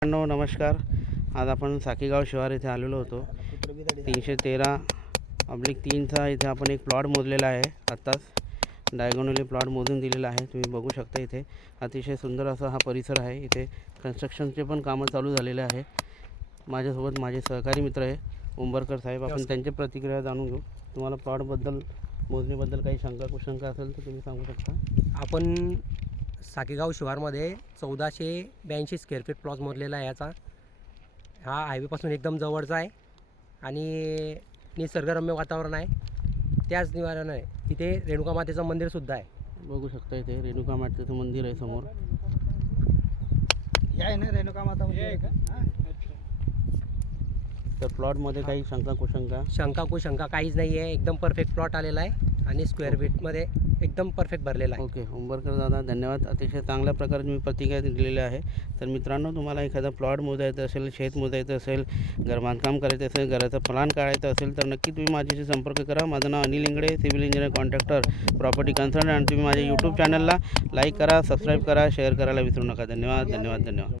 नमस्कार. आज आपण साकीगाव शिवार इथे आलेलो होतो. 313/3चा इथे आपण एक प्लॉट मोजलेला आहे. आत्ताच डायगोनली प्लॉट मोजून दिलेला आहे. तुम्ही बघू शकता इथे अतिशय सुंदर असा हा परिसर आहे. इथे कन्स्ट्रक्शनचे पण कामं चालू झालेले आहे. माझ्यासोबत माझे सहकारी मित्र आहे उंबरकर साहेब. आपण त्यांची प्रतिक्रिया जाणून घेऊ. तुम्हाला प्लॉटबद्दल मोजणीबद्दल काही शंका कुशंका असेल तर तुम्ही सांगू शकता. आपण साकीगाव शिवारमध्ये 1482 स्क्वेअर फीट प्लॉट मोजलेला आहे. हा हायवेपासून एकदम जवळचा आहे आणि निसर्गरम्य वातावरण आहे. त्याच निवारण आहे इथे रेणुका मातेचं मंदिरसुद्धा आहे. बघू शकता इथे रेणुका मातेचं मंदिर आहे समोर. आहे ना रेणुका माता आहे का? तर प्लॉटमध्ये काही शंका शंका काहीच नाही आहे. एकदम परफेक्ट प्लॉट आलेला आहे आणि स्क्वेअर फीटमध्ये एकदम परफेक्ट भरलेला आहे. ओके. उंबरकर दादा धन्यवाद. अतिशय चांगल्या प्रकारे तुम्ही प्रतिक्रिया दिलेल्या आहे. तर मित्रांनो, तुम्हाला एखादा प्लॉट मोजायचं असेल, शेत मोजायचं असेल, घर बांधकाम करायचं असेल, घराचं प्लॅन काढायचं असेल तर नक्की तुम्ही माझ्याशी संपर्क करा. माझं नाव Anil Ingade, civil engineer contractor, property consultant. आणि तुम्ही माझ्या यूट्यूब चॅनलला लाईक करा, सबस्क्राईब करा, शेअर करायला विसरू नका. धन्यवाद.